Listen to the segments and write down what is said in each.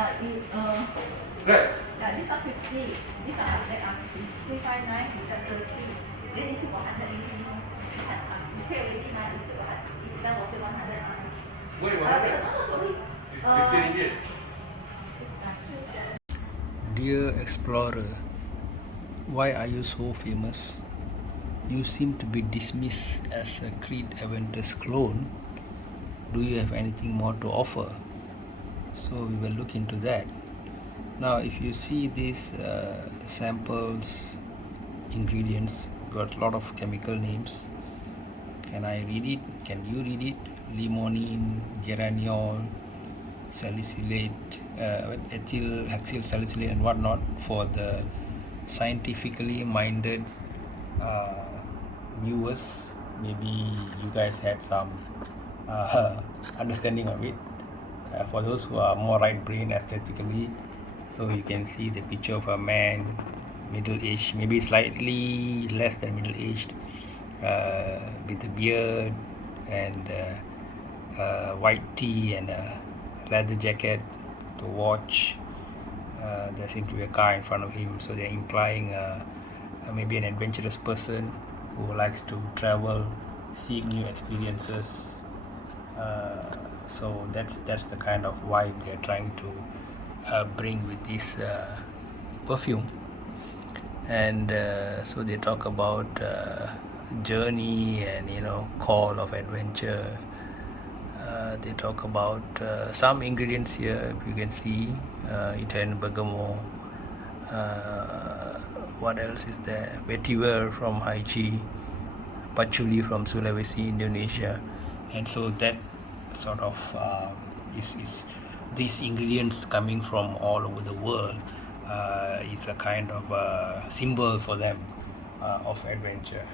Right. Yeah, these are 50. These are 359, these are 30. Then it's 180. You pay already, man. It's done also 100. Wait, No, 100? sorry. 50 ringgit. Dear explorer, why are you so famous? You seem to be dismissed as a Creed Aventus clone. Do you have anything more to offer? So we will look into that. Now, if you see these samples, ingredients, got a lot of chemical names. Can I read it? Can you read it? Limonene, geraniol, salicylate, ethyl hexyl salicylate, and whatnot for the scientifically minded viewers. Maybe you guys had some understanding of it. For those who are more right brain aesthetically, so you can see the picture of a man, middle-aged, maybe slightly less than middle-aged, with a beard and white tee and a leather jacket to watch. There seems to be a car in front of him, so they're implying maybe an adventurous person who likes to travel, seek new experiences. So that's the kind of vibe they're trying to bring with this perfume. And so they talk about journey and call of adventure. They talk about some ingredients here. If you can see Italian bergamot. What else is there? Vetiver from Haiti, patchouli from Sulawesi, Indonesia. And so that sort of is these ingredients coming from all over the world. It's a kind of symbol for them of adventure.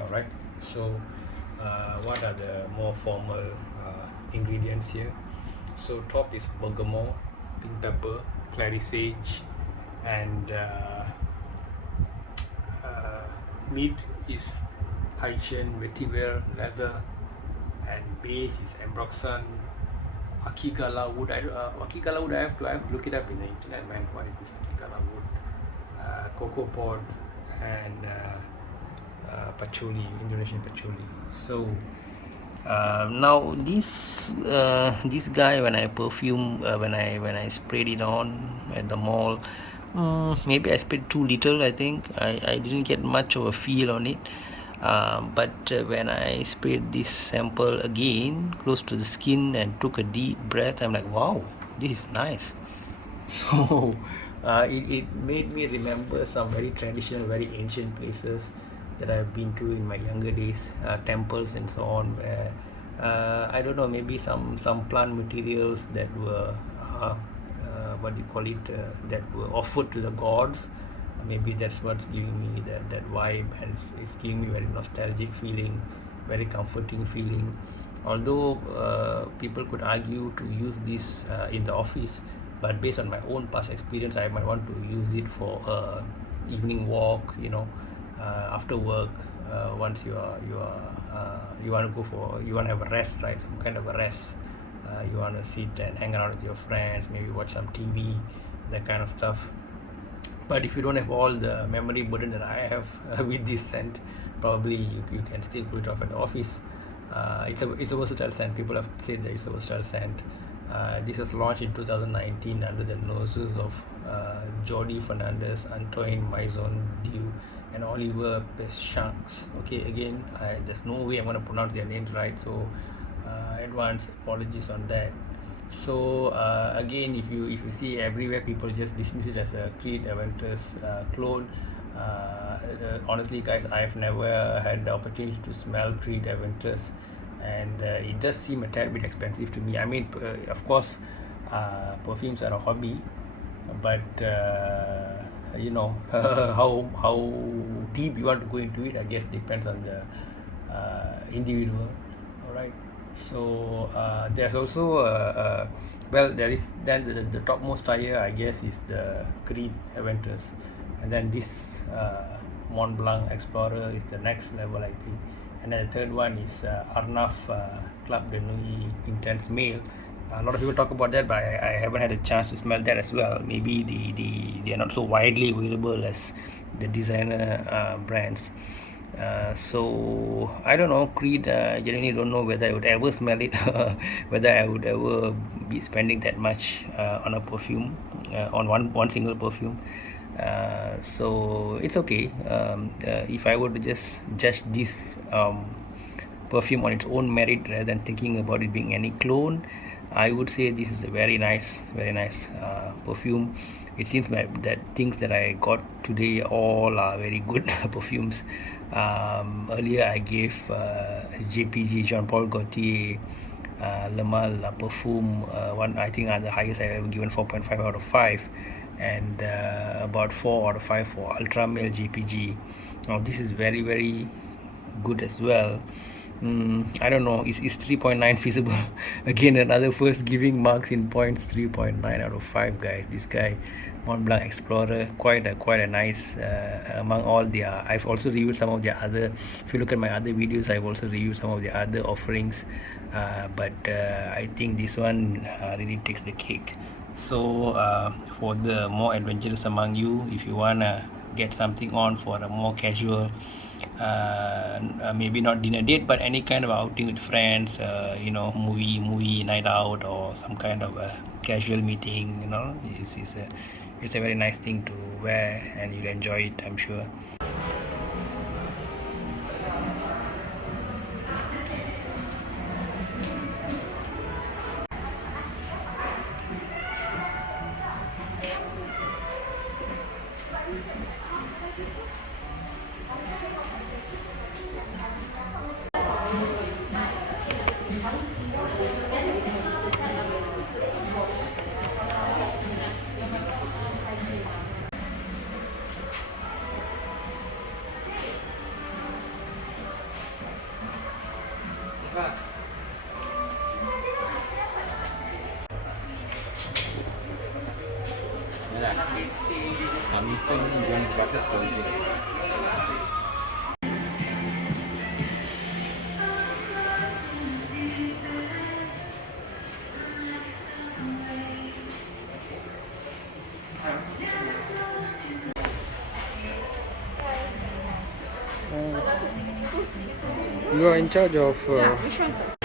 All right. So what are the more formal ingredients here? So top is bergamot, pink pepper, clary sage, and meat is Haitian vetiver leather, and base is ambroxan, akigala wood. Akigala wood, I have to look it up in the internet, man. What is this akigala wood? Cocoa pod and patchouli, Indonesian patchouli. So now this guy, when I when I sprayed it on at the mall, maybe I sprayed too little. I think I didn't get much of a feel on it. But when I sprayed this sample again close to the skin and took a deep breath, I'm like, wow, this is nice. So it made me remember some very traditional, very ancient places that I've been to in my younger days, temples and so on, where I don't know, maybe some plant materials that were what do you call it, that were offered to the gods. Maybe that's what's giving me that vibe, and it's giving me very nostalgic feeling, very comforting feeling. Although people could argue to use this in the office, but based on my own past experience, I might want to use it for evening walk, after work. Once you want to go for, you want to have a rest, right? Some kind of a rest. You want to sit and hang around with your friends, maybe watch some TV, that kind of stuff. But if you don't have all the memory burden that I have with this scent, probably you can still put it off at the office. It's a versatile scent. People have said that it's a versatile scent. This was launched in 2019 under the noses of Jordi Fernandez, Antoine Maison Dieu, and Oliver Peschanks. Okay, again, there's no way I'm going to pronounce their names right, so advance apologies on that. So again, if you see everywhere, people just dismiss it as a Creed Aventus clone. Honestly, guys, I've never had the opportunity to smell Creed Aventus, and it does seem a tad bit expensive to me. I mean, of course, perfumes are a hobby, but how deep you want to go into it, I guess, depends on the individual. All right. So there's also there is then the topmost tier, I guess, is the Creed Aventus, and then this Montblanc Explorer is the next level, I think. And then the third one is Arnaf Club de Nuit Intense Male, A lot of people talk about that, but I haven't had a chance to smell that as well. Maybe they are not so widely available as the designer brands. So I don't know, Creed. Generally don't know whether I would ever smell it, whether I would ever be spending that much on a perfume, on one single perfume. So it's okay. If I were to just judge this perfume on its own merit rather than thinking about it being any clone, I would say this is a very nice perfume. It seems that things that I got today all are very good perfumes. Earlier I gave JPG, Jean Paul Gaultier, Le Mal perfume, one, I think the highest I've ever given 4.5 out of 5, and about 4 out of 5 for Ultra Male JPG. Now this is very good as well. I don't know, is 3.9 feasible? Again, another first giving marks in points, 3.9 out of 5, guys. This guy, Montblanc Explorer, quite a nice, among all their, I've also reviewed some of their other, if you look at my other videos, I've also reviewed some of their other offerings, but I think this one really takes the cake. So for the more adventurous among you, if you wanna get something on for a more casual, maybe not dinner date, but any kind of outing with friends, movie night out, or some kind of a casual meeting, it's a very nice thing to wear, and you'll enjoy it, I'm sure. You are in charge of Yeah, which one, sir?